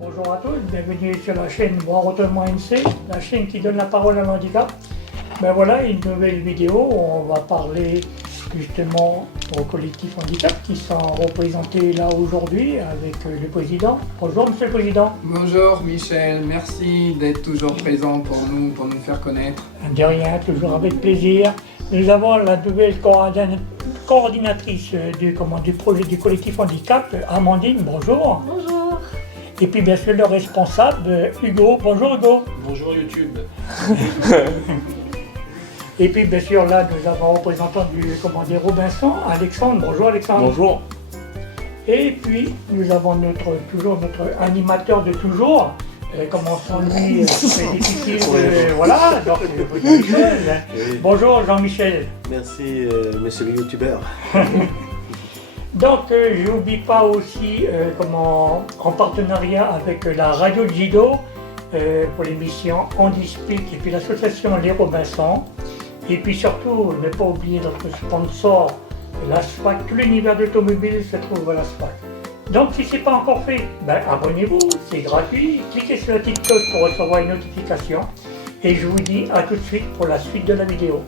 Bonjour à tous, bienvenue sur la chaîne Voir Autrement NC, la chaîne qui donne la parole à l'handicap. Ben voilà, une nouvelle vidéo où on va parler justement aux collectifs handicap qui sont représentés là aujourd'hui avec le président. Bonjour Monsieur le Président. Bonjour Michel, merci d'être toujours présent pour nous faire connaître. De rien, toujours avec plaisir. Nous avons la nouvelle coordinatrice du projet du collectif handicap, Amandine, bonjour. Bonjour. Et puis bien sûr le responsable, Hugo. Bonjour Hugo. Bonjour YouTube. Et puis bien sûr là nous avons un représentant du Robinson, Alexandre. Bonjour Alexandre. Bonjour. Et puis nous avons toujours notre animateur de toujours. Comment son lui, c'est difficile. Voilà, donc Jean-Michel. Oui. Bonjour Jean-Michel. Merci monsieur le youtubeur. Donc j'oublie pas aussi en partenariat avec la radio Jido pour l'émission Handispic et puis l'association Les Robinsons. Et puis surtout ne pas oublier notre sponsor, l'ASFAC. Tout l'univers de l'automobile se trouve à l'ASFAC. Donc si ce n'est pas encore fait, abonnez-vous, c'est gratuit. Cliquez sur la petite cloche pour recevoir une notification. Et je vous dis à tout de suite pour la suite de la vidéo.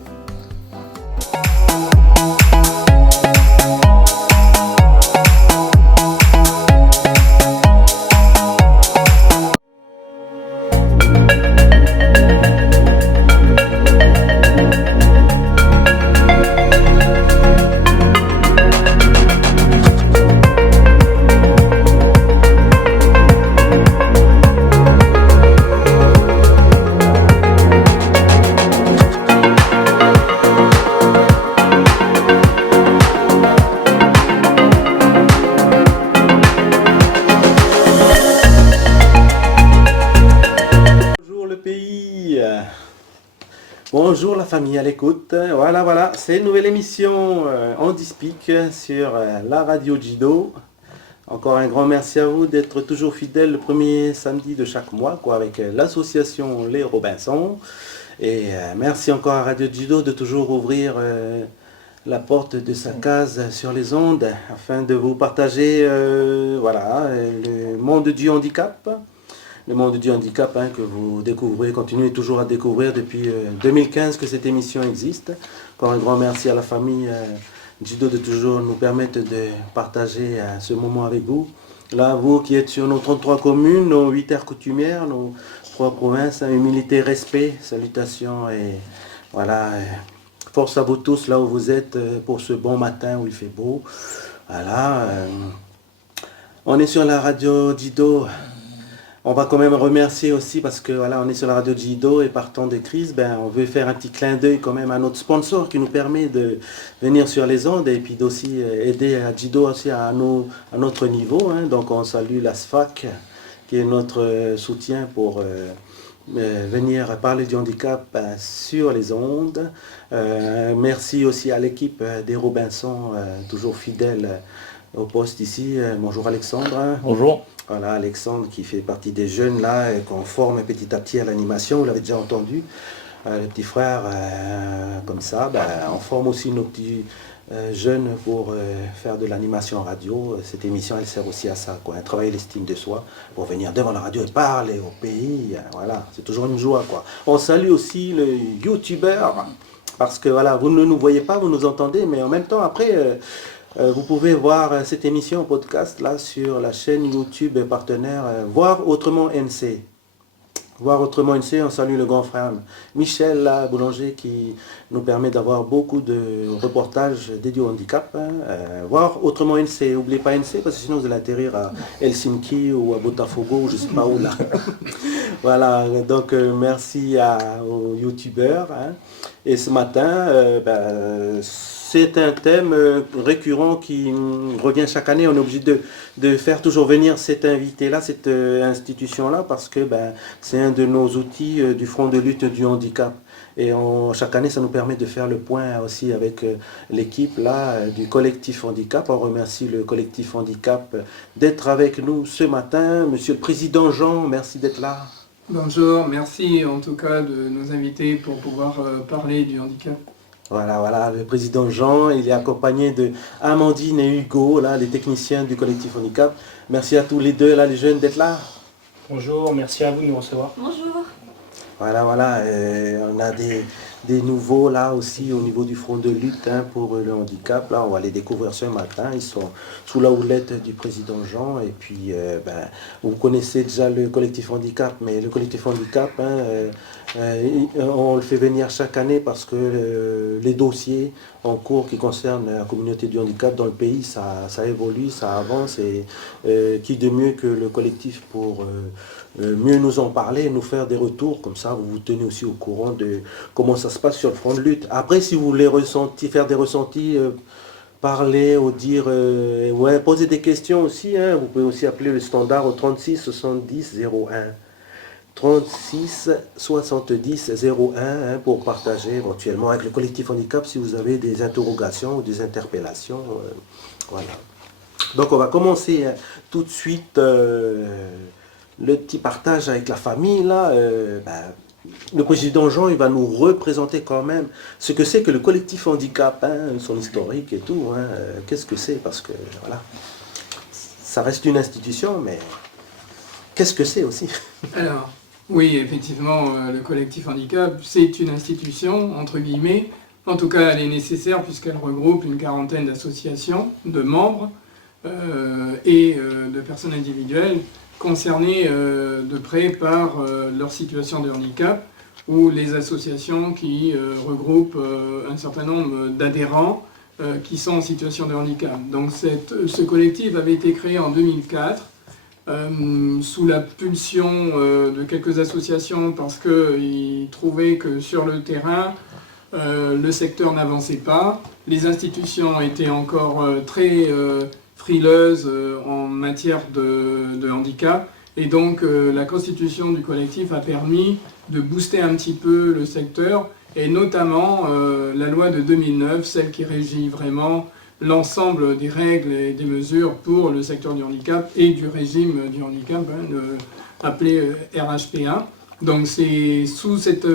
Bonjour la famille à l'écoute. Voilà, c'est une nouvelle émission Handispic sur la radio Jido. Encore un grand merci à vous d'être toujours fidèles le premier samedi de chaque mois avec l'association Les Robinsons. Et merci encore à Radio Jido de toujours ouvrir la porte de sa case sur les ondes afin de vous partager le monde du handicap. Le monde du handicap que vous découvrez, continuez toujours à découvrir depuis 2015 que cette émission existe. Encore un grand merci à la famille Jido de toujours nous permettre de partager ce moment avec vous. Là, vous qui êtes sur nos 33 communes, nos 8 terres coutumières, nos 3 provinces, humilité, respect, salutations et voilà, force à vous tous là où vous êtes pour ce bon matin où il fait beau. Voilà, on est sur la radio Jido. On va quand même remercier aussi parce que voilà, on est sur la radio Jido et par temps de crise, on veut faire un petit clin d'œil quand même à notre sponsor qui nous permet de venir sur les ondes et puis d'aussi aider à Jido aussi à notre niveau. Donc on salue la SFAC qui est notre soutien pour venir parler du handicap sur les ondes. Merci aussi à l'équipe des Robinsons, toujours fidèle au poste ici. Bonjour Alexandre. Bonjour. Voilà, Alexandre qui fait partie des jeunes là et qu'on forme petit à petit à l'animation, vous l'avez déjà entendu. Le petit frère, comme ça, on forme aussi nos petits jeunes pour faire de l'animation radio. Cette émission, elle sert aussi à ça, travailler l'estime de soi pour venir devant la radio et parler au pays. Voilà, c'est toujours une joie, On salue aussi le youtubeur parce que voilà, vous ne nous voyez pas, vous nous entendez, mais en même temps, après... vous pouvez voir cette émission en podcast là sur la chaîne YouTube partenaire Voir Autrement NC. Voir Autrement NC, on salue le grand frère Michel Boulanger qui nous permet d'avoir beaucoup de reportages dédiés au handicap. Voir Autrement NC, n'oubliez pas NC parce que sinon vous allez atterrir à Helsinki ou à Botafogo ou je ne sais pas où là. Voilà, donc merci aux youtubeurs. Et ce matin, c'est un thème récurrent qui revient chaque année. On est obligé de faire toujours venir cet invité-là, cette institution-là, parce que c'est un de nos outils du front de lutte du handicap. Et chaque année, ça nous permet de faire le point aussi avec l'équipe là du collectif handicap. On remercie le collectif handicap d'être avec nous ce matin. Monsieur le Président Jean, merci d'être là. Bonjour, merci en tout cas de nous inviter pour pouvoir parler du handicap. Voilà, le président Jean, il est accompagné de Amandine et Hugo, là, les techniciens du collectif handicap. Merci à tous les deux, là, les jeunes, d'être là. Bonjour, merci à vous de nous recevoir. Bonjour. Voilà, on a des nouveaux là aussi au niveau du front de lutte pour le handicap. Là, on va les découvrir ce matin. Ils sont sous la houlette du président Jean. Et puis, vous connaissez déjà le collectif handicap, mais le collectif handicap, on le fait venir chaque année parce que les dossiers en cours qui concernent la communauté du handicap dans le pays, ça évolue, ça avance. Et qui de mieux que le collectif pour mieux nous en parler, nous faire des retours, comme ça vous vous tenez aussi au courant de comment ça se passe sur le front de lutte. Après, si vous voulez faire des ressentis, parler ou dire, poser des questions aussi, vous pouvez aussi appeler le standard au 36 70 01. 36 70 01 pour partager éventuellement avec le collectif handicap si vous avez des interrogations ou des interpellations. Voilà. Donc on va commencer tout de suite le petit partage avec la famille là. Le président Jean, il va nous représenter quand même ce que c'est que le collectif handicap, son historique et tout. Qu'est-ce que c'est? Parce que voilà, ça reste une institution, mais qu'est-ce que c'est aussi? Alors, oui, effectivement, le collectif handicap, c'est une institution, entre guillemets. En tout cas, elle est nécessaire puisqu'elle regroupe une quarantaine d'associations, de membres et de personnes individuelles concernées de près par leur situation de handicap, ou les associations qui regroupent un certain nombre d'adhérents qui sont en situation de handicap. Donc ce collectif avait été créé en 2004 sous la pulsion de quelques associations parce qu'ils trouvaient que sur le terrain, le secteur n'avançait pas, les institutions étaient encore très frileuses en matière de handicap, et donc la constitution du collectif a permis de booster un petit peu le secteur, et notamment la loi de 2009, celle qui régit vraiment l'ensemble des règles et des mesures pour le secteur du handicap et du régime du handicap, appelé RHP1. Donc c'est sous cette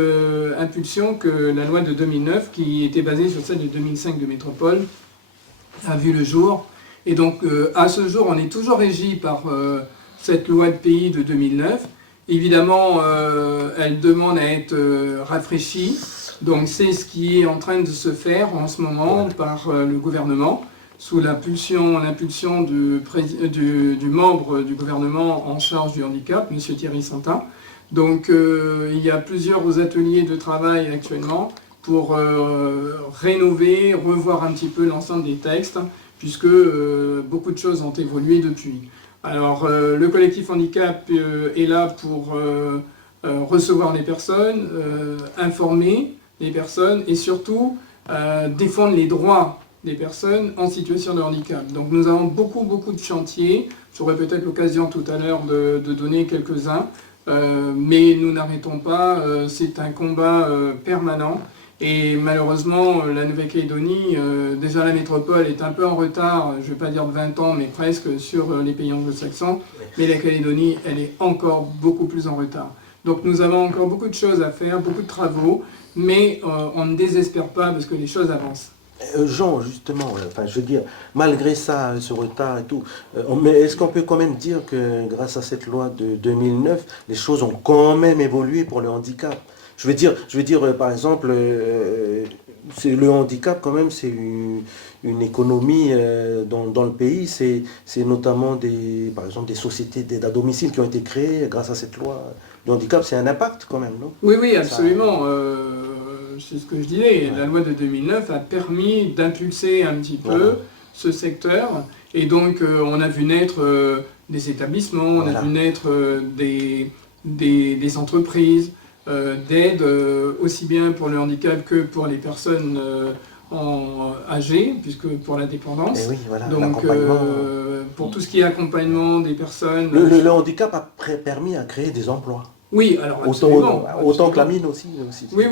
impulsion que la loi de 2009, qui était basée sur celle de 2005 de métropole, a vu le jour. Et donc à ce jour, on est toujours régi par cette loi de pays de 2009. Évidemment, elle demande à être rafraîchie. Donc c'est ce qui est en train de se faire en ce moment par le gouvernement, sous l'impulsion du membre du gouvernement en charge du handicap, M. Thierry Santin. Donc il y a plusieurs ateliers de travail actuellement pour rénover, revoir un petit peu l'ensemble des textes, puisque beaucoup de choses ont évolué depuis. Alors le collectif handicap est là pour recevoir les personnes, informer les personnes et surtout défendre les droits des personnes en situation de handicap. Donc nous avons beaucoup de chantiers. J'aurai peut-être l'occasion tout à l'heure de donner quelques-uns, mais nous n'arrêtons pas. C'est un combat permanent. Et malheureusement, la Nouvelle-Calédonie, déjà la métropole est un peu en retard, je ne vais pas dire de 20 ans, mais presque sur les pays anglo-saxons. Mais la Calédonie, elle est encore beaucoup plus en retard. Donc nous avons encore beaucoup de choses à faire, beaucoup de travaux, mais on ne désespère pas parce que les choses avancent. Jean, justement, je veux dire, malgré ça, ce retard et tout, mais est-ce qu'on peut quand même dire que grâce à cette loi de 2009, les choses ont quand même évolué pour le handicap? Je veux dire, par exemple, le handicap quand même, c'est une économie dans le pays. C'est notamment par exemple des sociétés d'aide à domicile qui ont été créées grâce à cette loi. Le handicap, c'est un impact quand même, non? Oui, absolument. C'est ce que je disais. La loi de 2009 a permis d'impulser un petit peu ce secteur. Et donc, on a vu naître des établissements, on a vu naître des entreprises d'aide, aussi bien pour le handicap que pour les personnes âgées, puisque pour la dépendance. Et oui, voilà, donc, pour tout ce qui est accompagnement des personnes... Le handicap a permis à créer des emplois. Oui, alors absolument. Autant que la mine aussi. Oui.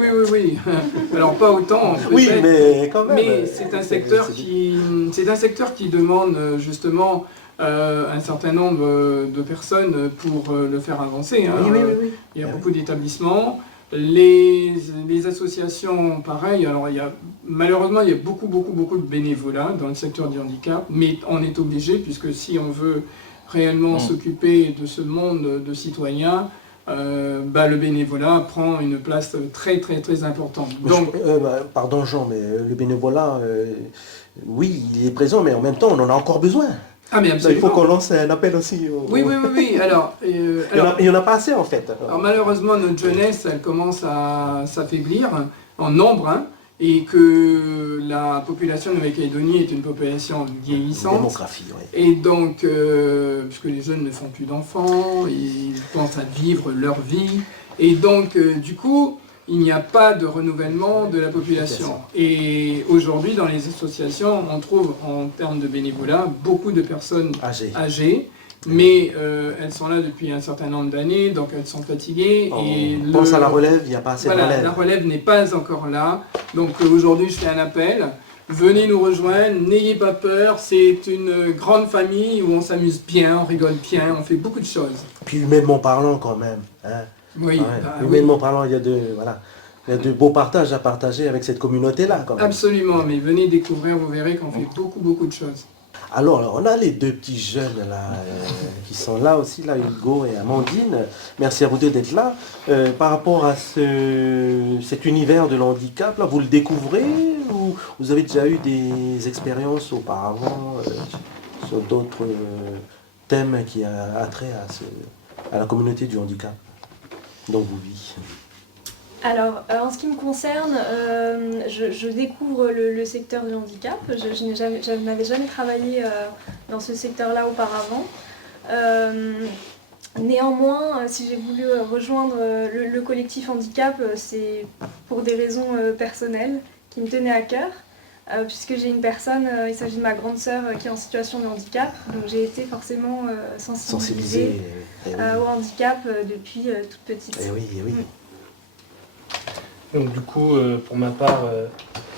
Alors pas autant. Oui, mais quand même. Mais c'est un secteur qui demande justement un certain nombre de personnes pour le faire avancer. Oui. Il y a beaucoup d'établissements. Les associations, pareil. Alors malheureusement, il y a beaucoup de bénévolat dans le secteur du handicap, mais on est obligé, puisque si on veut réellement s'occuper de ce monde de citoyens, le bénévolat prend une place très très très importante. Donc, pardon Jean, mais le bénévolat, oui, il est présent, mais en même temps, on en a encore besoin. Ah mais Là, absolument. il faut qu'on lance un appel aussi. Oui. Alors, Il n'y en a pas assez en fait. alors, malheureusement, notre jeunesse, elle commence à s'affaiblir en nombre, hein, et que la population de Nouvelle-Calédonie est une population vieillissante. Démographie, oui. Et donc, puisque les jeunes ne font plus d'enfants, ils pensent à vivre leur vie. Et donc, du coup, il n'y a pas de renouvellement de la population. Et aujourd'hui, dans les associations, on trouve en termes de bénévolat beaucoup de personnes âgées. Mais elles sont là depuis un certain nombre d'années, donc elles sont fatiguées. On pense à la relève, il n'y a pas assez de relève. La relève n'est pas encore là. Donc aujourd'hui, je fais un appel. Venez nous rejoindre, n'ayez pas peur. C'est une grande famille où on s'amuse bien, on rigole bien, on fait beaucoup de choses. Puis humainement parlant quand même. Hein. Oui, humainement parlant, il y a de beaux partages à partager avec cette communauté-là. Quand même. Absolument, mais venez découvrir, vous verrez qu'on fait beaucoup de choses. Alors, on a les deux petits jeunes là, qui sont là aussi, là, Hugo et Amandine. Merci à vous deux d'être là. Par rapport à cet univers de l'handicap, là, vous le découvrez ou vous avez déjà eu des expériences auparavant sur d'autres thèmes qui a trait à la communauté du handicap dont vous vivez? Alors, en ce qui me concerne, je découvre le secteur du handicap. Je n'avais jamais travaillé dans ce secteur-là auparavant. Néanmoins, si j'ai voulu rejoindre le collectif handicap, c'est pour des raisons personnelles qui me tenaient à cœur. Puisque j'ai une personne, il s'agit de ma grande sœur qui est en situation de handicap. Donc j'ai été forcément sensibilisée au handicap depuis toute petite. Eh oui, eh oui. Donc du coup, pour ma part,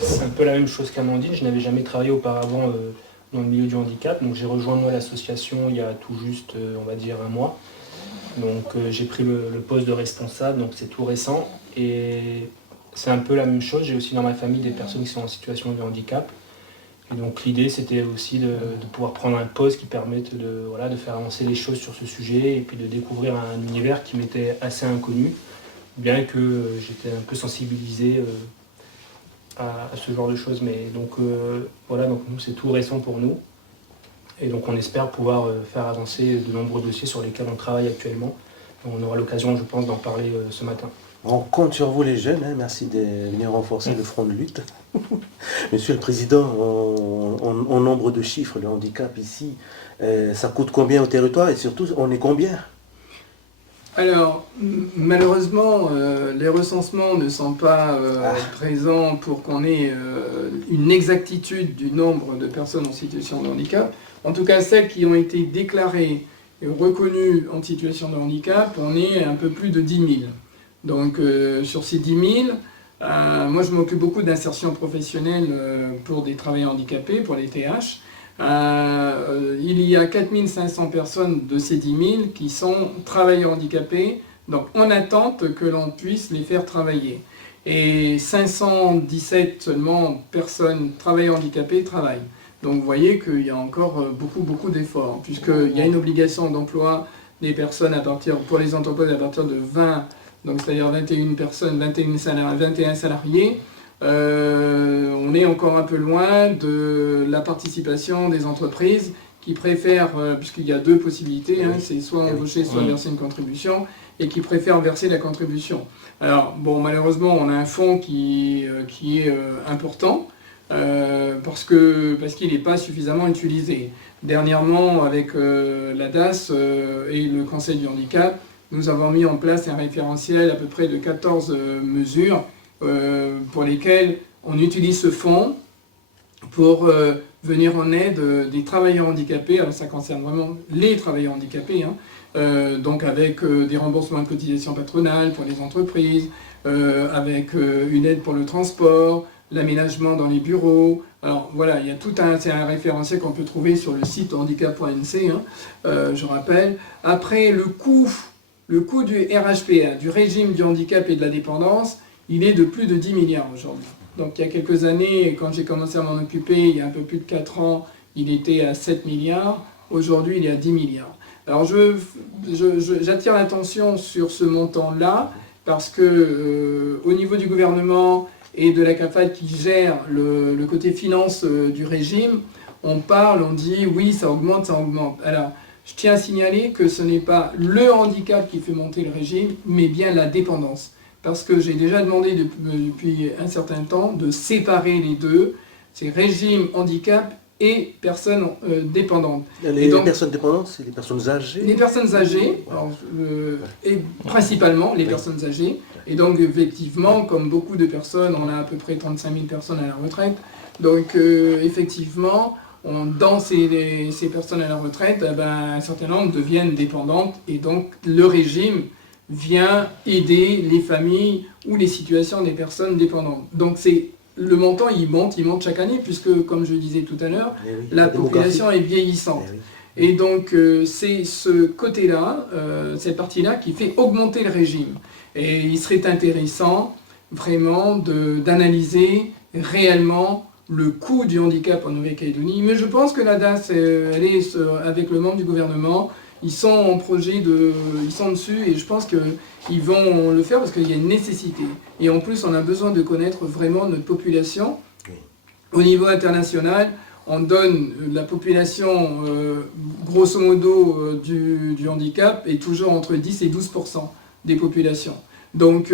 c'est un peu la même chose qu'Amandine. Je n'avais jamais travaillé auparavant dans le milieu du handicap. Donc j'ai rejoint moi l'association il y a tout juste, on va dire, un mois. Donc j'ai pris le poste de responsable, donc c'est tout récent. Et c'est un peu la même chose. J'ai aussi dans ma famille des personnes qui sont en situation de handicap. Et donc l'idée c'était aussi de pouvoir prendre un poste qui permette de faire avancer les choses sur ce sujet et puis de découvrir un univers qui m'était assez inconnu. Bien que j'étais un peu sensibilisé à ce genre de choses. Mais donc donc nous c'est tout récent pour nous. Et donc on espère pouvoir faire avancer de nombreux dossiers sur lesquels on travaille actuellement. Donc, on aura l'occasion, je pense, d'en parler ce matin. On compte sur vous les jeunes, hein. Merci de venir renforcer le front de lutte. Monsieur le Président, en nombre de chiffres, le handicap ici, ça coûte combien au territoire et surtout on est combien? Alors, malheureusement, les recensements ne sont pas présents pour qu'on ait une exactitude du nombre de personnes en situation de handicap. En tout cas, celles qui ont été déclarées et reconnues en situation de handicap, on est un peu plus de 10 000. Donc, sur ces 10 000, moi je m'occupe beaucoup d'insertion professionnelle pour des travailleurs handicapés, pour les TH. Il y a 4 500 personnes de ces 10 000 qui sont travailleurs handicapés, donc en attente que l'on puisse les faire travailler. Et 517 seulement personnes travailleurs handicapés travaillent. Donc vous voyez qu'il y a encore beaucoup d'efforts, puisqu'il y a une obligation d'emploi des personnes pour les entreprises à partir de 20, donc c'est-à-dire 21 personnes, 21 salariés. On est encore un peu loin de la participation des entreprises qui préfèrent, puisqu'il y a deux possibilités, hein, c'est soit embaucher, soit verser une contribution, et qui préfèrent verser la contribution. Alors, bon, malheureusement, on a un fonds qui est important, parce qu'il n'est pas suffisamment utilisé. Dernièrement, avec la DAS et le Conseil du handicap, nous avons mis en place un référentiel à peu près de 14 mesures pour lesquelles on utilise ce fonds pour venir en aide des travailleurs handicapés. Alors ça concerne vraiment les travailleurs handicapés, hein, donc avec des remboursements de cotisations patronales pour les entreprises, avec une aide pour le transport, l'aménagement dans les bureaux. Alors voilà, il y a c'est un référentiel qu'on peut trouver sur le site handicap.nc, hein, je rappelle. Après, le coût du RHPA, du régime du handicap et de la dépendance, il est de plus de 10 milliards aujourd'hui. Donc il y a quelques années, quand j'ai commencé à m'en occuper, il y a un peu plus de 4 ans, il était à 7 milliards. Aujourd'hui, il y a 10 milliards. Alors, j'attire l'attention sur ce montant-là parce que au niveau du gouvernement et de la CAFAD qui gère le côté finance du régime, on dit oui, ça augmente, ça augmente. Alors, je tiens à signaler que ce n'est pas le handicap qui fait monter le régime, mais bien la dépendance. Parce que j'ai déjà demandé depuis un certain temps de séparer les deux, c'est régime handicap et personnes dépendantes. Les personnes dépendantes, c'est les personnes âgées? Les personnes âgées, alors, et principalement les personnes âgées. Et donc effectivement, comme beaucoup de personnes, on a à peu près 35 000 personnes à la retraite. Donc effectivement, dans ces personnes à la retraite, un certain nombre deviennent dépendantes. Et donc le régime vient aider les familles ou les situations des personnes dépendantes. Donc le montant, il monte chaque année, puisque, comme je disais tout à l'heure, la population est vieillissante. Et donc, c'est ce côté-là, cette partie-là, qui fait augmenter le régime. Et il serait intéressant, vraiment, d'analyser réellement le coût du handicap en Nouvelle-Calédonie. Mais je pense que la DAS, elle est avec le membre du gouvernement, ils sont en projet ils sont dessus et je pense qu'ils vont le faire parce qu'il y a une nécessité. Et en plus, on a besoin de connaître vraiment notre population. Au niveau international, on donne la population, grosso modo, du handicap est toujours entre 10 et 12% des populations. Donc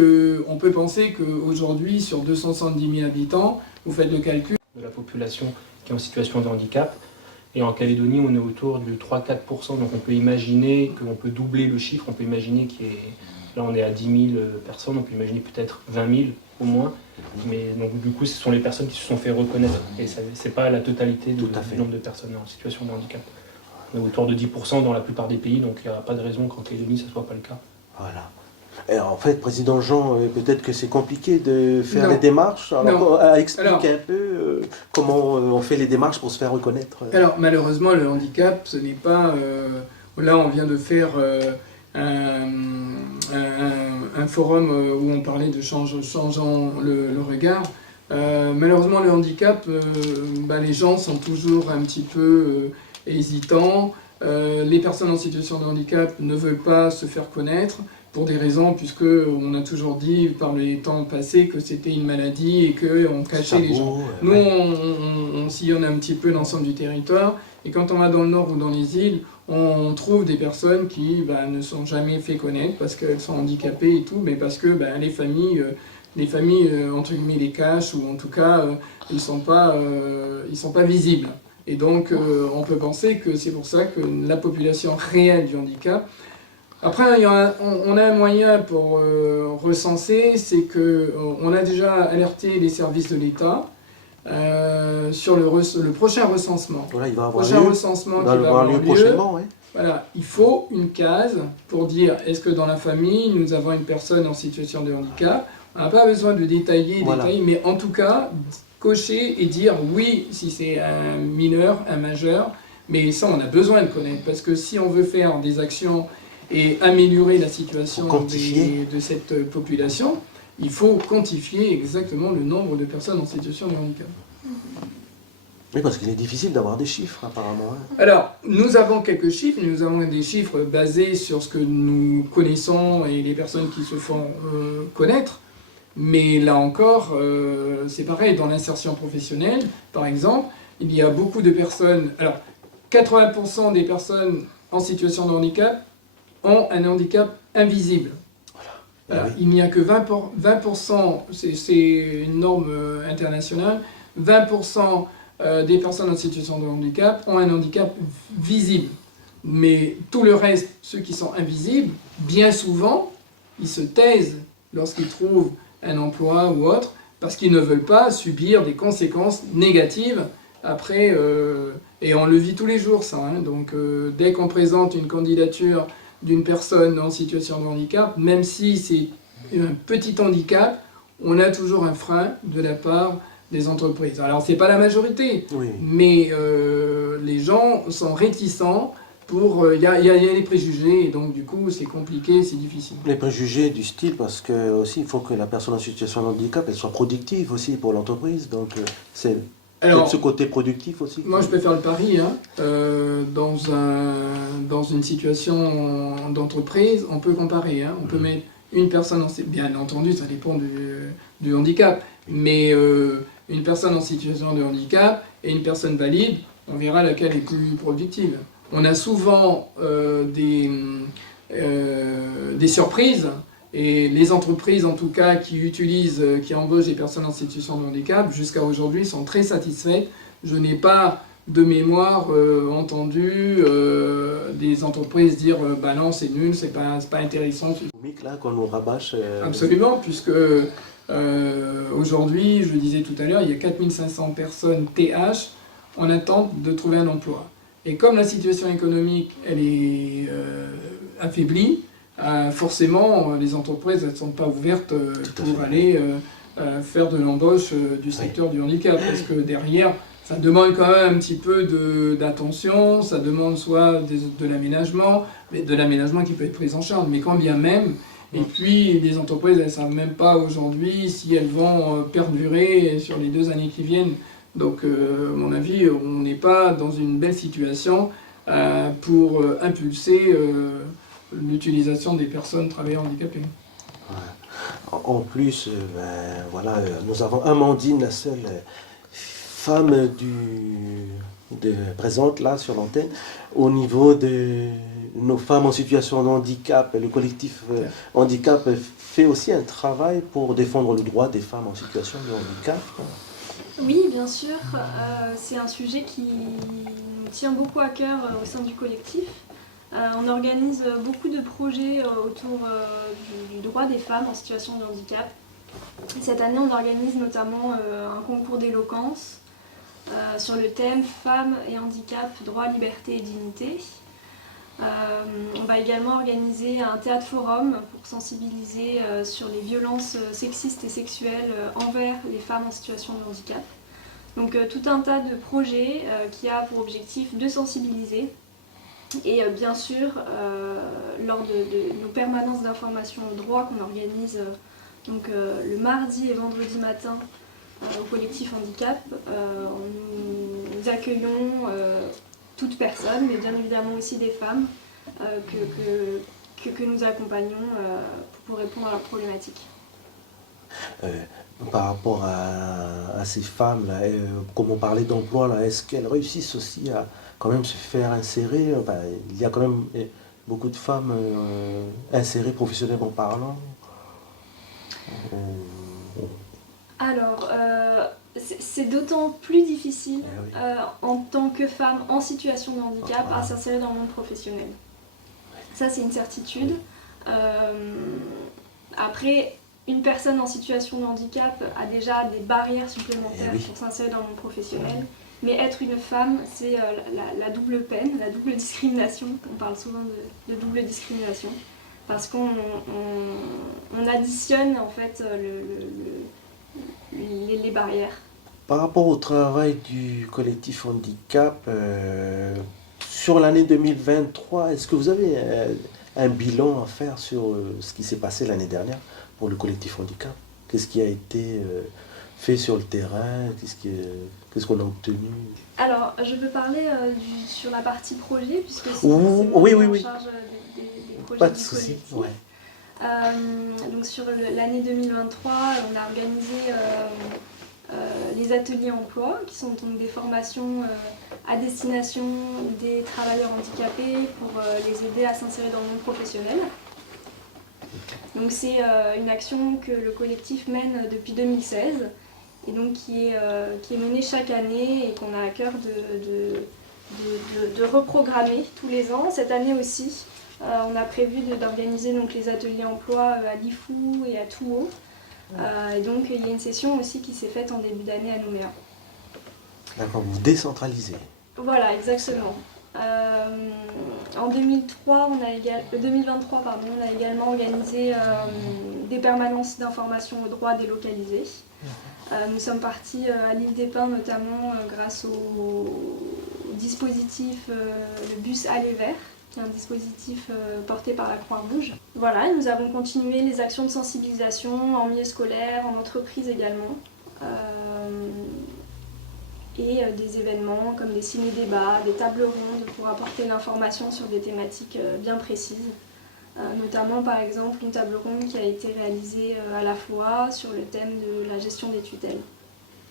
on peut penser qu'aujourd'hui, sur 270 000 habitants, vous faites le calcul. De la population qui est en situation de handicap. Et en Calédonie, on est autour du 3-4%. Donc on peut imaginer qu'on peut doubler le chiffre. On peut imaginer là on est à 10 000 personnes. On peut imaginer peut-être 20 000 au moins. Mais donc du coup, ce sont les personnes qui se sont fait reconnaître. Et ce n'est pas la totalité du nombre de personnes en situation de handicap. On est autour de 10% dans la plupart des pays. Donc il n'y a pas de raison qu'en Calédonie, ça ne soit pas le cas. Voilà. Et en fait, Président Jean, peut-être que c'est compliqué de faire les démarches. Alors, explique un peu comment on fait les démarches pour se faire reconnaître. Alors, malheureusement, le handicap, ce n'est pas... là, on vient de faire un forum où on parlait de changeant le regard. Malheureusement, le handicap, les gens sont toujours un petit peu hésitants. Les personnes en situation de handicap ne veulent pas se faire connaître. Pour des raisons, puisque on a toujours dit par les temps passés que c'était une maladie et qu'on cachait les gens. Nous, on sillonne un petit peu l'ensemble du territoire, et quand on va dans le nord ou dans les îles, on trouve des personnes qui ne sont jamais fait connaître parce qu'elles sont handicapées et tout, mais parce que les familles entre guillemets les cachent, ou en tout cas ils sont pas visibles. Et donc on peut penser que c'est pour ça que la population réelle du handicap. Après, on a un moyen pour recenser, c'est qu'on a déjà alerté les services de l'État sur le prochain recensement. Voilà, il va avoir prochain lieu, recensement qui va avoir lieu prochainement. Oui. Voilà, il faut une case pour dire est-ce que dans la famille, nous avons une personne en situation de handicap. On n'a pas besoin de détailler, mais en tout cas, cocher et dire oui si c'est un mineur, un majeur. Mais ça, on a besoin de connaître, parce que si on veut faire des actions et améliorer la situation de cette population, il faut quantifier exactement le nombre de personnes en situation de handicap. Oui, parce qu'il est difficile d'avoir des chiffres, apparemment. Alors, nous avons quelques chiffres, nous avons des chiffres basés sur ce que nous connaissons et les personnes qui se font connaître, mais là encore, c'est pareil, dans l'insertion professionnelle, par exemple, il y a beaucoup de personnes, alors 80% des personnes en situation de handicap ont un handicap invisible. Voilà. Il n'y a que 20%, c'est une norme internationale, 20% des personnes en situation de handicap ont un handicap visible. Mais tout le reste, ceux qui sont invisibles, bien souvent, ils se taisent lorsqu'ils trouvent un emploi ou autre, parce qu'ils ne veulent pas subir des conséquences négatives après, et on le vit tous les jours ça, donc dès qu'on présente une candidature d'une personne en situation de handicap, même si c'est un petit handicap, on a toujours un frein de la part des entreprises. Alors c'est pas la majorité, mais les gens sont réticents pour... Il y a des préjugés, et donc du coup c'est compliqué, c'est difficile. Les préjugés du style, parce que aussi il faut que la personne en situation de handicap elle soit productive aussi pour l'entreprise, donc c'est Peut-être ce côté productif aussi. Moi, je peux faire le pari. Dans une situation d'entreprise, on peut comparer. On peut mettre une personne bien entendu, ça dépend du handicap, mais une personne en situation de handicap et une personne valide, on verra laquelle est plus productive. On a souvent des surprises. Et les entreprises, en tout cas, qui embauchent des personnes en situation de handicap, jusqu'à aujourd'hui, sont très satisfaites. Je n'ai pas de mémoire entendu des entreprises dire bah non, c'est nul, c'est pas intéressant. Là, qu'on nous rabâche. Absolument, puisque aujourd'hui, je le disais tout à l'heure, il y a 4500 personnes TH en attente de trouver un emploi. Et comme la situation économique, elle est affaiblie, forcément, les entreprises ne sont pas ouvertes pour aller faire de l'embauche du secteur du handicap, parce que derrière, ça demande quand même un petit peu d'attention, ça demande soit de l'aménagement, mais de l'aménagement qui peut être pris en charge, mais quand bien même. Et puis, les entreprises, elles ne savent même pas aujourd'hui si elles vont perdurer sur les 2 années qui viennent. Donc, à mon avis, on n'est pas dans une belle situation pour impulser l'utilisation des personnes travaillant handicapées. En plus, nous avons Amandine, la seule femme présente là sur l'antenne, au niveau de nos femmes en situation de handicap. Le collectif handicap fait aussi un travail pour défendre le droit des femmes en situation de handicap. Oui, bien sûr. C'est un sujet qui nous tient beaucoup à cœur au sein du collectif. On organise beaucoup de projets autour du droit des femmes en situation de handicap. Cette année, on organise notamment un concours d'éloquence sur le thème Femmes et handicap, droit, liberté et dignité. On va également organiser un théâtre forum pour sensibiliser sur les violences sexistes et sexuelles envers les femmes en situation de handicap. Donc tout un tas de projets qui a pour objectif de sensibiliser. Et bien sûr, lors de nos permanences d'information au droit qu'on organise le mardi et vendredi matin au collectif handicap, nous accueillons toute personne, mais bien évidemment aussi des femmes que nous accompagnons pour répondre à leurs problématiques. Par rapport à ces femmes-là, comme on parlait d'emploi, là, est-ce qu'elles réussissent aussi à quand même se faire insérer? Il y a quand même beaucoup de femmes insérées professionnellement parlant. Alors, c'est d'autant plus difficile en tant que femme en situation de handicap à s'insérer dans le monde professionnel. Ça, c'est une certitude. Après, une personne en situation de handicap a déjà des barrières supplémentaires pour s'insérer dans le monde professionnel. Mais être une femme, c'est la double peine, la double discrimination. On parle souvent de double discrimination. Parce qu'on additionne en fait les barrières. Par rapport au travail du collectif handicap, sur l'année 2023, est-ce que vous avez un bilan à faire sur ce qui s'est passé l'année dernière pour le collectif handicap? Qu'est-ce qui a été fait sur le terrain? Qu'est-ce qu'on a obtenu? Alors, je peux parler sur la partie projet, puisque c'est oui. en charge des projets Pas de du souci. collectif. Donc sur l'année 2023, on a organisé les ateliers emploi, qui sont donc des formations à destination des travailleurs handicapés pour les aider à s'insérer dans le monde professionnel. Donc c'est une action que le collectif mène depuis 2016 et donc qui est menée chaque année et qu'on a à cœur de reprogrammer tous les ans. Cette année aussi, on a prévu d'organiser donc les ateliers emploi à Lifou et à Touault. Et donc il y a une session aussi qui s'est faite en début d'année à Nouméa. D'accord, vous décentralisez. Voilà, exactement. En 2023, on a également organisé des permanences d'information au droit délocalisées. Nous sommes partis à l'île des Pins notamment grâce au dispositif le bus Aller Vert, qui est un dispositif porté par la Croix-Rouge. Voilà, et nous avons continué les actions de sensibilisation en milieu scolaire, en entreprise également. et des événements comme des ciné-débats, des tables rondes pour apporter l'information sur des thématiques bien précises. Notamment par exemple une table ronde qui a été réalisée à la fois sur le thème de la gestion des tutelles.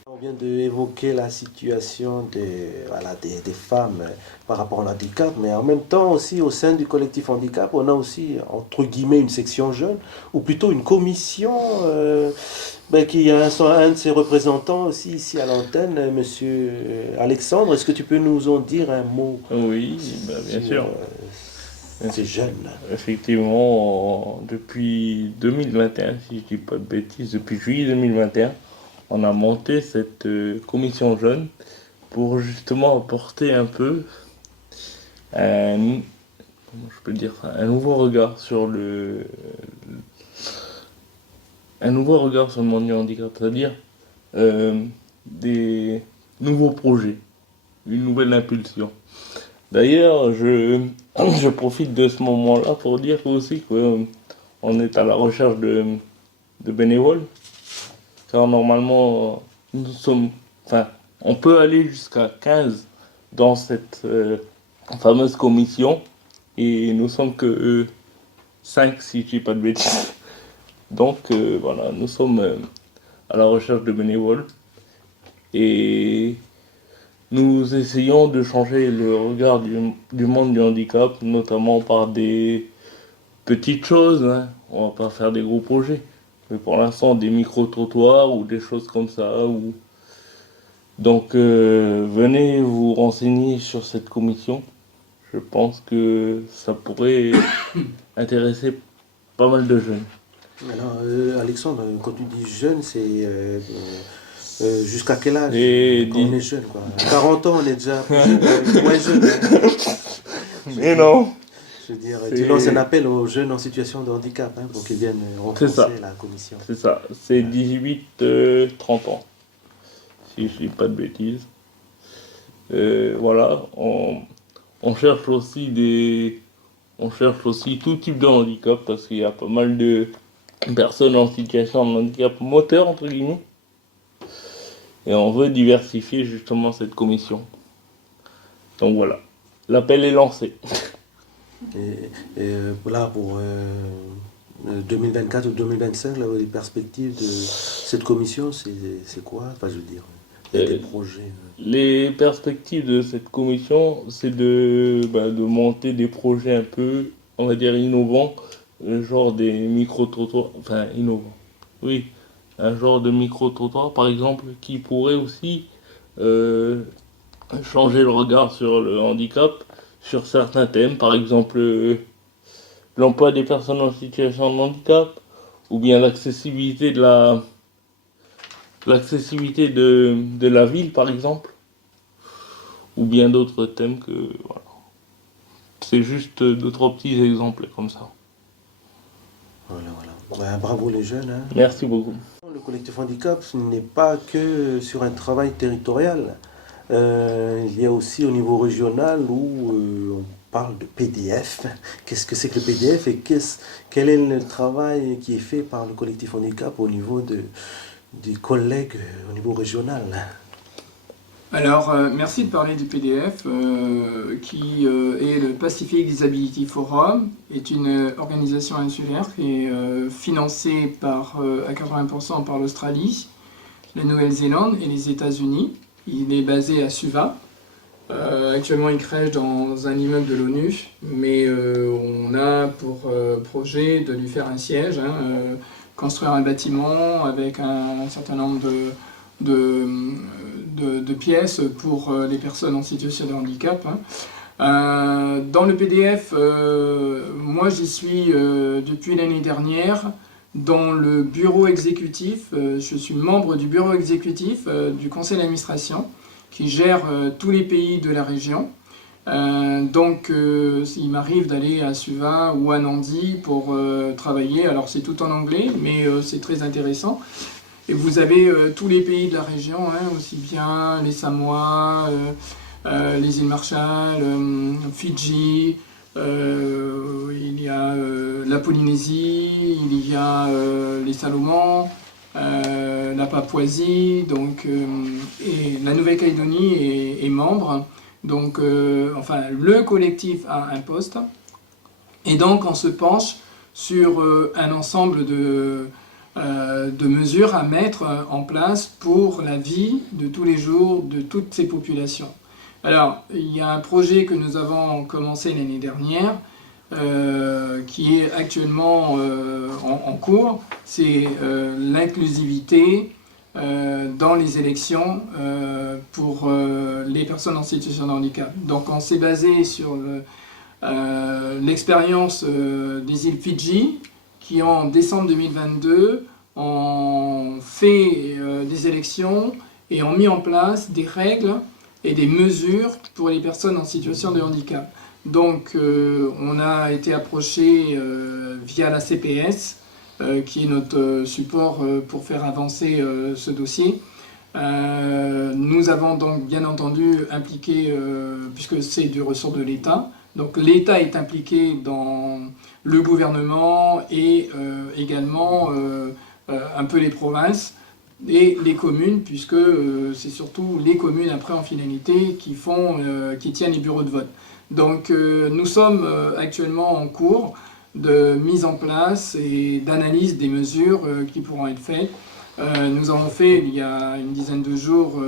On vient d'évoquer la situation des femmes par rapport au handicap, mais en même temps aussi au sein du collectif handicap, on a aussi entre guillemets une section jeune, ou plutôt une commission qui a un de ses représentants aussi ici à l'antenne, Monsieur Alexandre. Est-ce que tu peux nous en dire un mot? Oui, bien sûr. Ces jeunes. Effectivement, depuis 2021, si je ne dis pas de bêtises, depuis juillet 2021, on a monté cette commission jeune pour justement apporter un peu un nouveau regard sur le monde du handicap, c'est-à-dire des nouveaux projets, une nouvelle impulsion. D'ailleurs, je profite de ce moment-là pour dire aussi qu'on est à la recherche de bénévoles. Car normalement, on peut aller jusqu'à 15 dans cette fameuse commission. Et nous sommes que 5 si je ne dis pas de bêtises. Donc voilà, nous sommes à la recherche de bénévoles. Et nous essayons de changer le regard du monde du handicap, notamment par des petites choses. Hein. On va pas faire des gros projets. Mais pour l'instant, des micro-trottoirs ou des choses comme ça. Donc, venez vous renseigner sur cette commission. Je pense que ça pourrait intéresser pas mal de jeunes. Alors, Alexandre, quand tu dis jeune, c'est jusqu'à quel âge quand on est jeune quoi. À 40 ans, on est déjà moins jeune. Mais non. Je veux dire, tu lances un appel aux jeunes en situation de handicap pour qu'ils viennent renforcer la commission. C'est ça, c'est 18-30 ans, si je ne dis pas de bêtises. Voilà, on cherche aussi tout type de handicap parce qu'il y a pas mal de personnes en situation de handicap moteur, entre guillemets. Et on veut diversifier justement cette commission. Donc voilà, l'appel est lancé. Et là, pour 2024 ou 2025, là, les perspectives de cette commission, c'est quoi? Enfin, je veux dire, il y a des projets. Les perspectives de cette commission, c'est de monter des projets un peu, on va dire, innovants, genre des micro-trottoirs, enfin, innovants, oui, un genre de micro-trottoir, par exemple, qui pourrait aussi changer le regard sur le handicap, sur certains thèmes, par exemple l'emploi des personnes en situation de handicap, ou bien l'accessibilité de la ville, par exemple, ou bien d'autres thèmes que voilà. C'est juste 2-3 petits exemples comme ça. Voilà. Bravo les jeunes. Hein. Merci beaucoup. Le collectif handicap n'est pas que sur un travail territorial. Il y a aussi au niveau régional où on parle de PDF. Qu'est-ce que c'est que le PDF et quel est le travail qui est fait par le collectif handicap au niveau des collègues au niveau régional? Alors, merci de parler du PDF, qui est le Pacific Disability Forum, est une organisation insulaire qui est financée à 80% par l'Australie, la Nouvelle-Zélande et les États-Unis. Il est basé à Suva. Actuellement, il crèche dans un immeuble de l'ONU, mais on a pour projet de lui faire un siège, construire un bâtiment avec un certain nombre de pièces pour les personnes en situation de handicap. Dans le PDF, moi j'y suis depuis l'année dernière dans le bureau exécutif. Je suis membre du bureau exécutif du conseil d'administration qui gère tous les pays de la région. Donc il m'arrive d'aller à Suva ou à Nandi pour travailler. Alors c'est tout en anglais, mais c'est très intéressant. Et vous avez tous les pays de la région, aussi bien les Samoa, les îles Marshall, Fidji, il y a la Polynésie, il y a les Salomon, la Papouasie, donc, et la Nouvelle-Calédonie est membre. Donc, enfin, le collectif a un poste. Et donc, on se penche sur un ensemble de mesures à mettre en place pour la vie de tous les jours de toutes ces populations. Alors, il y a un projet que nous avons commencé l'année dernière, qui est actuellement en cours, c'est l'inclusivité dans les élections pour les personnes en situation de handicap. Donc on s'est basé sur l'expérience des îles Fidji, qui en décembre 2022 ont fait des élections et ont mis en place des règles et des mesures pour les personnes en situation de handicap. Donc on a été approché via la CPS, qui est notre support pour faire avancer ce dossier. Nous avons donc bien entendu impliqué, puisque c'est du ressort de l'État, donc l'État est impliqué dans le gouvernement et également un peu les provinces et les communes, puisque c'est surtout les communes après en finalité qui tiennent les bureaux de vote. Donc nous sommes actuellement en cours de mise en place et d'analyse des mesures qui pourront être faites. Nous avons fait il y a une dizaine de jours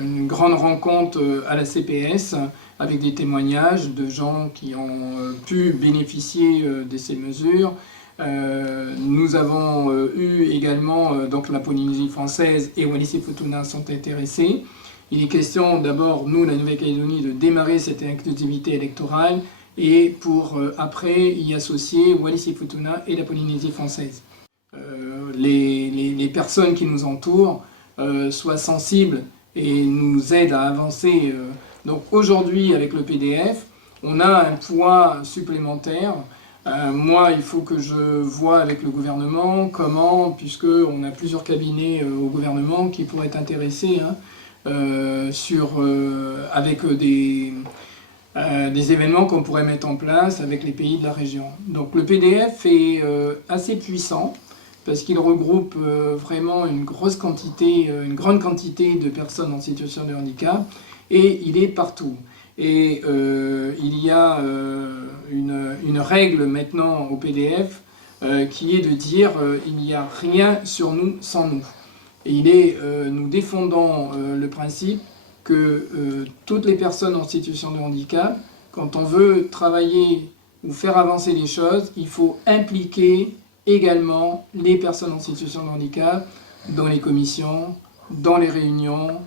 une grande rencontre à la CPS avec des témoignages de gens qui ont pu bénéficier de ces mesures. Nous avons eu également, donc la Polynésie française et Wallis-et-Futuna sont intéressés. Il est question d'abord, nous, la Nouvelle-Calédonie, de démarrer cette inclusivité électorale et pour après y associer Wallis-et-Futuna et la Polynésie française. Les personnes qui nous entourent soient sensibles et nous aident à avancer. Donc aujourd'hui, avec le PDF, on a un poids supplémentaire. Moi, il faut que je vois avec le gouvernement comment, puisqu'on a plusieurs cabinets au gouvernement qui pourraient être intéressés, avec des événements qu'on pourrait mettre en place avec les pays de la région. Donc le PDF est assez puissant parce qu'il regroupe vraiment une grande quantité de personnes en situation de handicap et il est partout. Et il y a une règle maintenant au PDF qui est de dire il n'y a rien sur nous sans nous. Et nous défendons le principe que toutes les personnes en situation de handicap, quand on veut travailler ou faire avancer les choses, il faut impliquer également les personnes en situation de handicap dans les commissions, dans les réunions,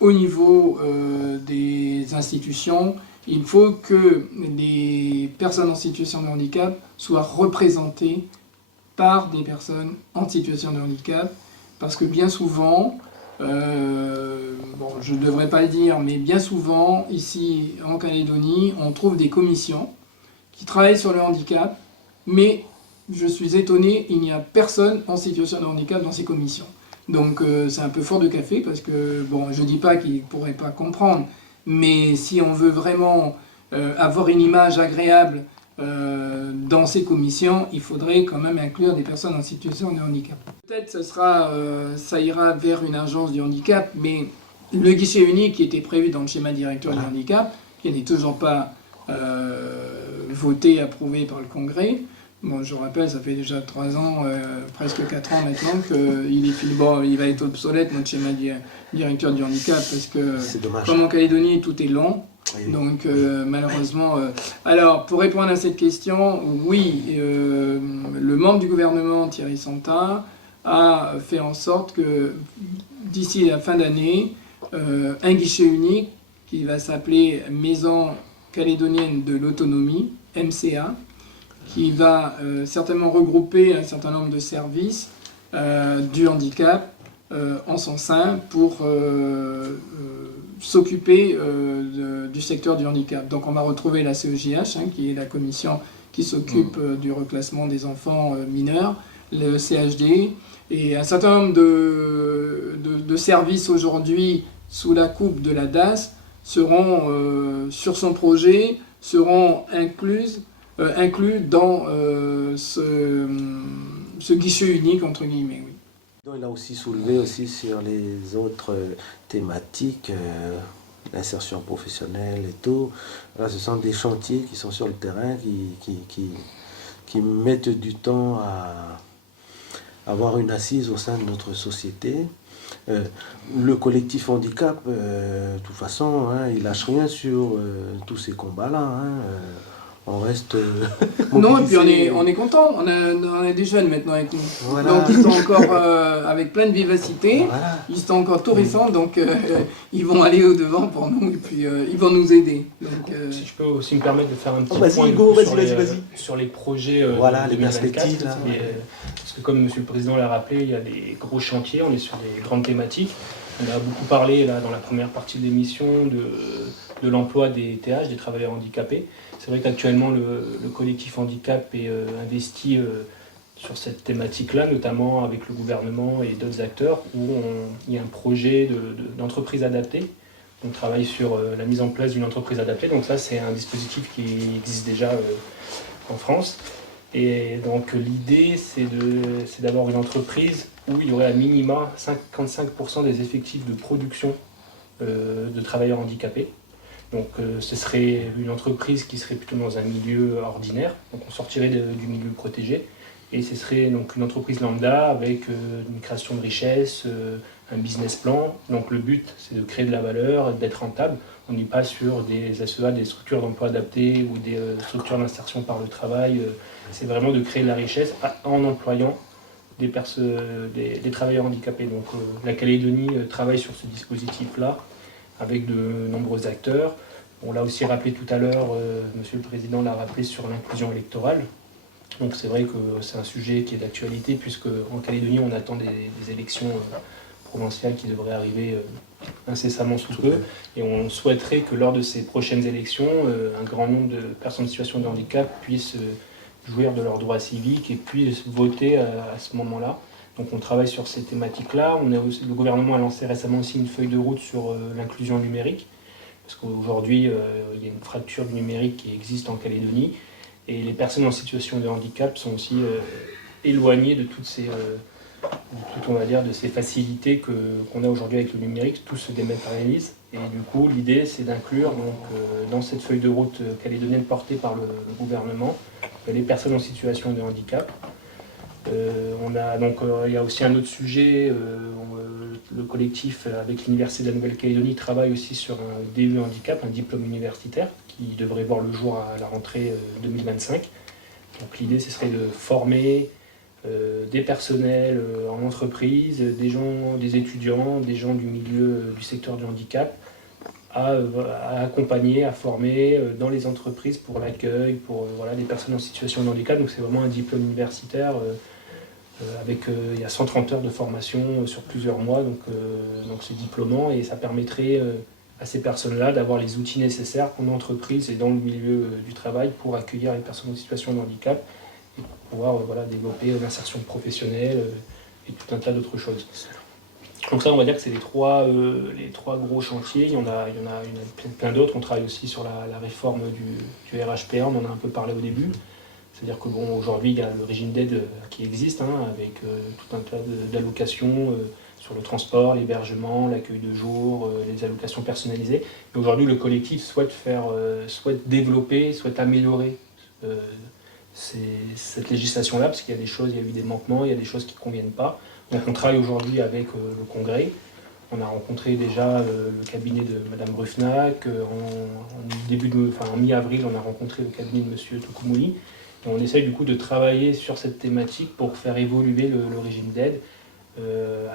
au niveau des institutions. Il faut que les personnes en situation de handicap soient représentées par des personnes en situation de handicap, parce que bien souvent, je ne devrais pas le dire, mais bien souvent, ici en Calédonie, on trouve des commissions qui travaillent sur le handicap, mais je suis étonné, il n'y a personne en situation de handicap dans ces commissions. Donc c'est un peu fort de café, parce que, je ne dis pas qu'ils ne pourraient pas comprendre, mais si on veut vraiment avoir une image agréable dans ces commissions, il faudrait quand même inclure des personnes en situation de handicap. Peut-être ça ira vers une agence du handicap, mais le guichet unique qui était prévu dans le schéma directeur du handicap, qui n'est toujours pas voté, approuvé par le Congrès. Bon, je rappelle, ça fait déjà 3 ans, presque 4 ans maintenant, qu'il est fini. Bon, il va être obsolète, notre schéma directeur du handicap, parce que comme en Calédonie, tout est long. Oui. Donc, malheureusement... Alors, pour répondre à cette question, oui, le membre du gouvernement, Thierry Santa, a fait en sorte que, d'ici la fin d'année, un guichet unique, qui va s'appeler Maison calédonienne de l'autonomie, MCA, qui va certainement regrouper un certain nombre de services du handicap en son sein pour s'occuper du secteur du handicap. Donc on va retrouver la CEJH, qui est la commission qui s'occupe du reclassement des enfants mineurs, le CHD, et un certain nombre de services aujourd'hui sous la coupe de la DAS seront sur son projet, seront incluses inclus dans ce guichet unique, entre guillemets. Oui. Donc, il a aussi soulevé aussi sur les autres thématiques, l'insertion professionnelle et tout. Là, ce sont des chantiers qui sont sur le terrain, qui mettent du temps à avoir une assise au sein de notre société. Le collectif handicap, de toute façon, hein, il lâche rien sur tous ces combats-là. Hein, on reste non, et puis on est content, on a des jeunes maintenant avec nous. Voilà. Donc ils sont encore avec plein de vivacité, Voilà. ils sont encore tout récents, donc ils vont aller au-devant pour nous et puis ils vont nous aider. Donc, Si je peux aussi me permettre de faire un petit vas-y, point Hugo, du coup, vas-y. sur les projets Voilà, les 2024, perspectives, là. parce que comme Monsieur le Président l'a rappelé, il y a des gros chantiers, on est sur des grandes thématiques. On a beaucoup parlé là, dans la première partie de l'émission de l'emploi des TH, des travailleurs handicapés. C'est vrai qu'actuellement le collectif handicap est investi sur cette thématique-là, notamment avec le gouvernement et d'autres acteurs, où il y a un projet d'entreprise adaptée. On travaille sur la mise en place d'une entreprise adaptée, donc ça c'est un dispositif qui existe déjà en France. Et donc l'idée c'est d'avoir une entreprise où il y aurait à minima 55% des effectifs de production de travailleurs handicapés. Donc ce serait une entreprise qui serait plutôt dans un milieu ordinaire, donc on sortirait du milieu protégé, et ce serait donc une entreprise lambda avec une création de richesse, un business plan. Donc le but c'est de créer de la valeur, d'être rentable. On n'y passe sur des SEA, des structures d'emploi adaptées ou des structures d'insertion par le travail. C'est vraiment de créer de la richesse en employant des travailleurs handicapés. Donc la Calédonie travaille sur ce dispositif-là avec de nombreux acteurs. On l'a aussi rappelé tout à l'heure, Monsieur le Président l'a rappelé sur l'inclusion électorale. Donc c'est vrai que c'est un sujet qui est d'actualité puisque en Calédonie on attend des élections provinciales qui devraient arriver incessamment sous peu. Et on souhaiterait que lors de ces prochaines élections, un grand nombre de personnes en situation de handicap puissent jouir de leurs droits civiques et puissent voter à ce moment-là. Donc on travaille sur ces thématiques-là. Le gouvernement a lancé récemment aussi une feuille de route sur l'inclusion numérique, parce qu'aujourd'hui il y a une fracture du numérique qui existe en Calédonie, et les personnes en situation de handicap sont aussi éloignées de toutes ces, on va dire, de ces facilités qu'on a aujourd'hui avec le numérique. Tout se dématérialise, et du coup l'idée c'est d'inclure dans cette feuille de route calédonienne portée par le gouvernement les personnes en situation de handicap. Il y a aussi un autre sujet, le collectif avec l'Université de la Nouvelle-Calédonie travaille aussi sur un DU handicap, un diplôme universitaire, qui devrait voir le jour à la rentrée 2025. Donc l'idée ce serait de former des personnels en entreprise, des étudiants, des gens du milieu du secteur du handicap, à accompagner, à former dans les entreprises pour l'accueil, pour des personnes en situation de handicap. Donc c'est vraiment un diplôme universitaire il y a 130 heures de formation sur plusieurs mois, donc c'est diplômant, et ça permettrait à ces personnes-là d'avoir les outils nécessaires en entreprise et dans le milieu du travail pour accueillir les personnes en situation de handicap et pour pouvoir développer l'insertion professionnelle et tout un tas d'autres choses. Donc ça, on va dire que c'est les trois gros chantiers. Il y en a plein d'autres. On travaille aussi sur la réforme du RHPA, on en a un peu parlé au début. C'est-à-dire que aujourd'hui, il y a le régime d'aide qui existe, avec tout un tas d'allocations sur le transport, l'hébergement, l'accueil de jour, les allocations personnalisées. Et aujourd'hui, le collectif souhaite développer, souhaite améliorer cette législation-là, parce qu'il y a des choses, il y a eu des manquements, il y a des choses qui ne conviennent pas. Donc on travaille aujourd'hui avec le Congrès. On a rencontré déjà le cabinet de Mme Ruffnac. En mi-avril, on a rencontré le cabinet de M. Tokumoui. Et on essaye du coup de travailler sur cette thématique pour faire évoluer le régime d'aide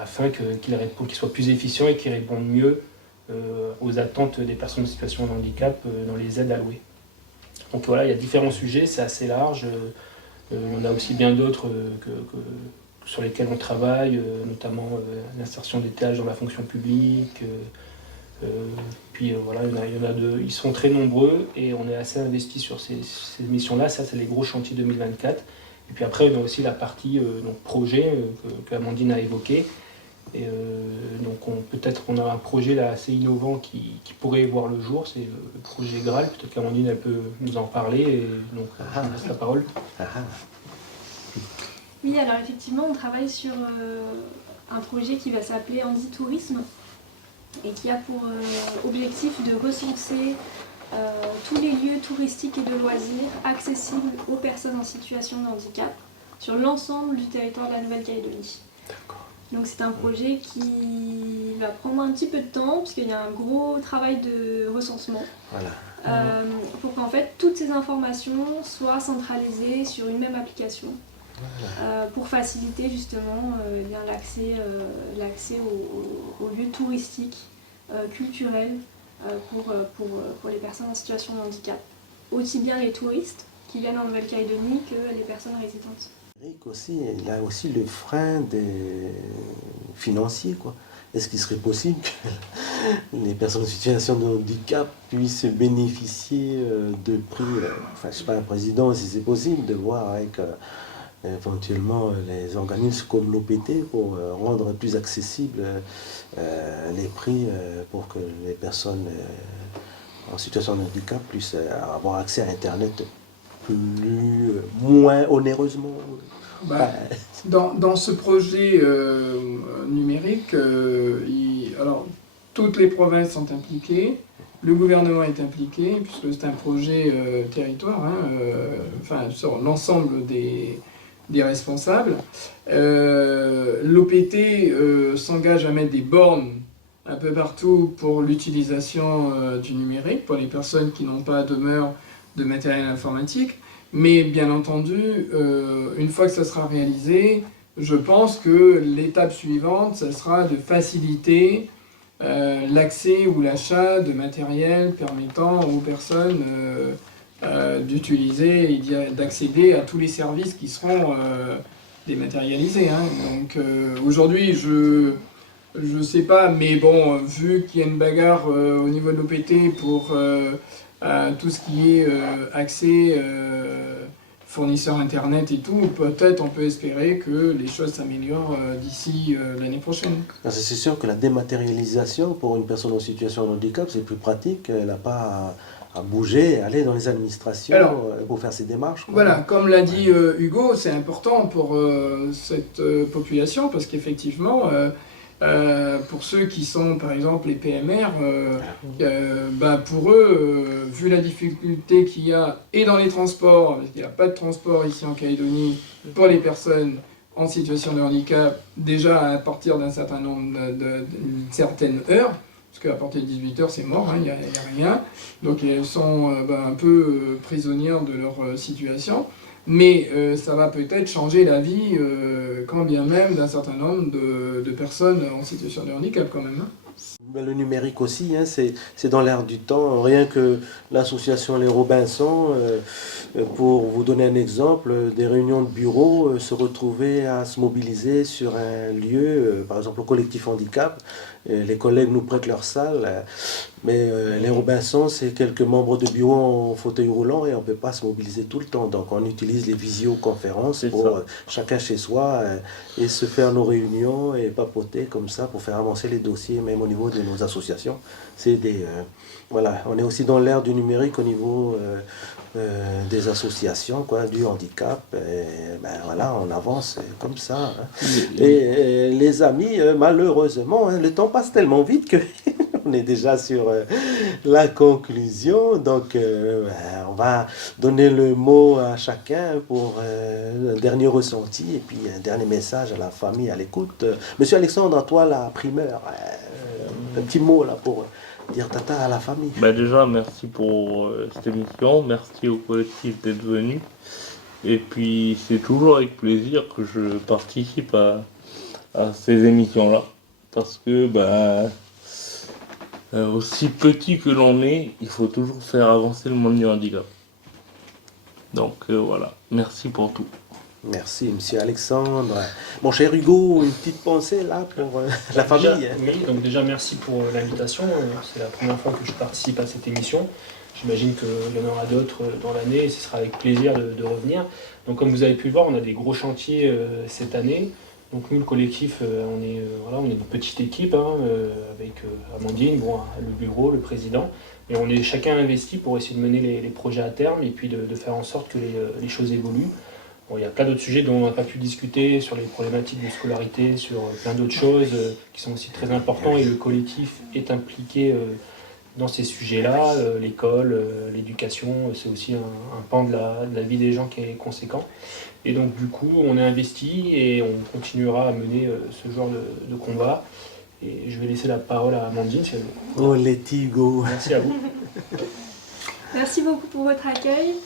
afin qu'il soit plus efficient et qu'il réponde mieux aux attentes des personnes en situation de handicap dans les aides allouées. Donc voilà, il y a différents sujets, c'est assez large. Il y en a aussi bien d'autres sur lesquels on travaille, notamment l'insertion des TH dans la fonction publique. Il y en a deux. Ils sont très nombreux et on est assez investi sur ces missions-là. Ça, c'est les gros chantiers 2024. Et puis après, on a aussi la partie projet que Amandine a évoquée. Et donc peut-être qu'on a un projet là assez innovant qui pourrait voir le jour, c'est le projet Graal. Peut-être qu'Amandine elle peut nous en parler, et donc je vous laisse la parole. Oui, alors effectivement, on travaille sur un projet qui va s'appeler Handi-Tourisme et qui a pour objectif de recenser tous les lieux touristiques et de loisirs accessibles aux personnes en situation de handicap sur l'ensemble du territoire de la Nouvelle-Calédonie. Donc c'est un projet qui va prendre un petit peu de temps puisqu'il y a un gros travail de recensement pour qu'en fait toutes ces informations soient centralisées sur une même application. Pour faciliter justement l'accès aux lieux touristiques, culturels pour les personnes en situation de handicap. Aussi bien les touristes qui viennent en Nouvelle-Calédonie que les personnes résidentes. Aussi, il a aussi le frein financier, quoi. Est-ce qu'il serait possible que les personnes en situation de handicap puissent bénéficier de prix, enfin je ne sais pas, un président, si c'est possible, de voir avec éventuellement les organismes comme l'OPT pour rendre plus accessibles les prix pour que les personnes en situation de handicap puissent avoir accès à Internet moins onéreusement. Dans ce projet numérique, alors, toutes les provinces sont impliquées, le gouvernement est impliqué, puisque c'est un projet territoire, sur l'ensemble des responsables. L'OPT s'engage à mettre des bornes un peu partout pour l'utilisation du numérique, pour les personnes qui n'ont pas demeure de matériel informatique. Mais bien entendu, une fois que ça sera réalisé, je pense que l'étape suivante, ça sera de faciliter l'accès ou l'achat de matériel permettant aux personnes d'utiliser et d'accéder à tous les services qui seront dématérialisés. Donc aujourd'hui, je sais pas, mais bon, vu qu'il y a une bagarre au niveau de l'OPT pour tout ce qui est accès fournisseurs internet et tout, peut-être on peut espérer que les choses s'améliorent d'ici l'année prochaine. C'est sûr que la dématérialisation pour une personne en situation de handicap, c'est plus pratique. Elle n'a pas à bouger, à aller dans les administrations pour faire ses démarches. Voilà, comme l'a dit Hugo, c'est important pour cette population parce qu'effectivement, pour ceux qui sont par exemple les PMR, pour eux, vu la difficulté qu'il y a et dans les transports, parce qu'il n'y a pas de transport ici en Calédonie pour les personnes en situation de handicap, déjà à partir d'un certain nombre d'une certaine heure, parce qu'à partir de 18 h c'est mort, il n'y a rien, donc elles sont un peu prisonnières de leur situation. Mais ça va peut-être changer la vie, quand bien même, d'un certain nombre de personnes en situation de handicap quand même. Le numérique aussi, c'est dans l'air du temps. Rien que l'association Les Robinsons, pour vous donner un exemple, des réunions de bureau se retrouvaient à se mobiliser sur un lieu, par exemple au collectif handicap. Les collègues nous prêtent leur salle, mais les Robinsons, c'est quelques membres de bureau en fauteuil roulant et on ne peut pas se mobiliser tout le temps. Donc on utilise les visioconférences pour chacun chez soi et se faire nos réunions et papoter comme ça pour faire avancer les dossiers, même au niveau de nos associations. C'est on est aussi dans l'ère du numérique au niveau des associations, du handicap. On avance comme ça. Et les amis, malheureusement, le temps passe tellement vite que on est déjà sur la conclusion. Donc, on va donner le mot à chacun pour un dernier ressenti et puis un dernier message à la famille à l'écoute. Monsieur Alexandre, à toi la primeur. Un petit mot là pour dire tata à la famille. Déjà, merci pour cette émission. Merci au collectif d'être venu. Et puis, c'est toujours avec plaisir que je participe à ces émissions-là. Parce que, aussi petit que l'on est, il faut toujours faire avancer le monde du handicap. Donc, voilà. Merci pour tout. Merci, monsieur Alexandre. Mon cher Hugo, une petite pensée là pour la famille. Oui, déjà merci pour l'invitation. C'est la première fois que je participe à cette émission. J'imagine qu'il y en aura d'autres dans l'année et ce sera avec plaisir de revenir. Donc comme vous avez pu le voir, on a des gros chantiers cette année. Donc nous, le collectif, on est une petite équipe hein, avec Amandine, le bureau, le président. Et on est chacun investi pour essayer de mener les projets à terme et puis de faire en sorte que les choses évoluent. Bon, il y a plein d'autres sujets dont on n'a pas pu discuter, sur les problématiques de scolarité, sur plein d'autres choses qui sont aussi très importants. Et le collectif est impliqué dans ces sujets-là. L'école, l'éducation, c'est aussi un pan de la vie des gens qui est conséquent. Et donc du coup, on est investi et on continuera à mener ce genre de combat. Et je vais laisser la parole à Amandine. Si elle veut. Oh, Letty, go. Merci à vous. Merci beaucoup pour votre accueil.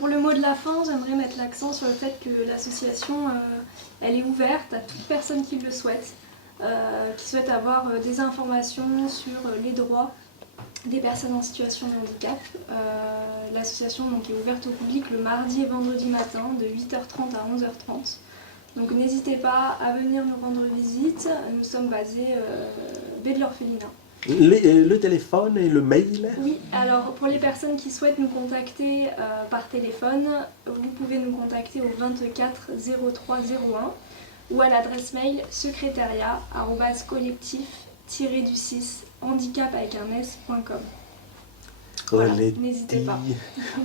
Pour le mot de la fin, j'aimerais mettre l'accent sur le fait que l'association elle est ouverte à toute personne qui le souhaite, qui souhaite avoir des informations sur les droits des personnes en situation de handicap. L'association donc, est ouverte au public le mardi et vendredi matin de 8h30 à 11h30. Donc n'hésitez pas à venir nous rendre visite. Nous sommes basés baie de l'Orphelinat. Le téléphone et le mail? Oui, alors pour les personnes qui souhaitent nous contacter par téléphone, vous pouvez nous contacter au 24 03 01 ou à l'adresse mail secrétariat@collectif-du6 handicap avec un s.com. Voilà, n'hésitez pas.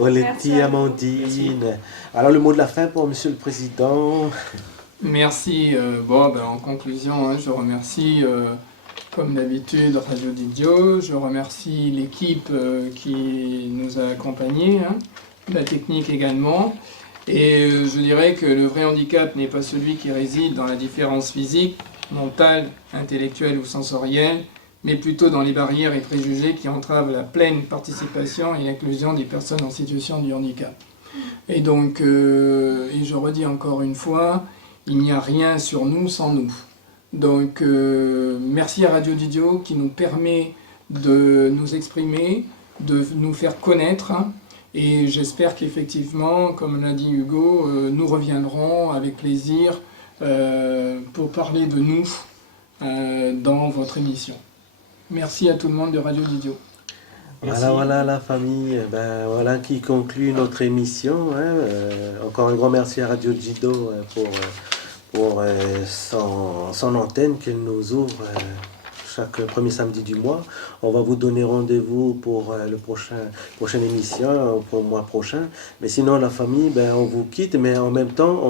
Letty, Amandine. Alors le mot de la fin pour Monsieur le Président. Merci. En conclusion, hein, je remercie comme d'habitude Radio Didio, je remercie l'équipe qui nous a accompagnés, hein, la technique également. Et je dirais que le vrai handicap n'est pas celui qui réside dans la différence physique, mentale, intellectuelle ou sensorielle, mais plutôt dans les barrières et préjugés qui entravent la pleine participation et l'inclusion des personnes en situation de handicap. Et donc, et je redis encore une fois, il n'y a rien sur nous sans nous. Donc, merci à Radio Didio qui nous permet de nous exprimer, de nous faire connaître. Et j'espère qu'effectivement, comme l'a dit Hugo, nous reviendrons avec plaisir pour parler de nous dans votre émission. Merci à tout le monde de Radio Didio. Voilà la famille, voilà qui conclut notre émission. Hein. Encore un grand merci à Radio Dido pour son antenne qu'elle nous ouvre chaque premier samedi du mois. On va vous donner rendez-vous pour le prochaine émission, pour le mois prochain. Mais sinon la famille, on vous quitte, mais en même temps,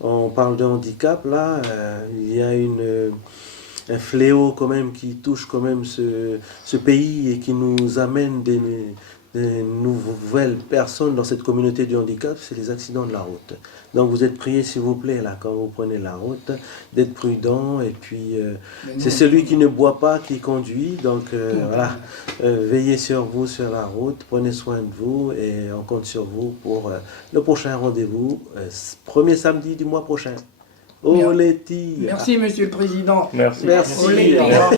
on parle de handicap là. Il y a un fléau quand même qui touche quand même ce pays et qui nous amène des nouvelles personnes dans cette communauté du handicap, c'est les accidents de la route. Donc vous êtes priés s'il vous plaît là quand vous prenez la route d'être prudent et puis c'est celui qui ne boit pas qui conduit, donc veillez sur vous sur la route, prenez soin de vous et on compte sur vous pour le prochain rendez-vous, premier samedi du mois prochain. Oh Letty. Merci Monsieur le Président. Merci. Merci. Olé. Au revoir.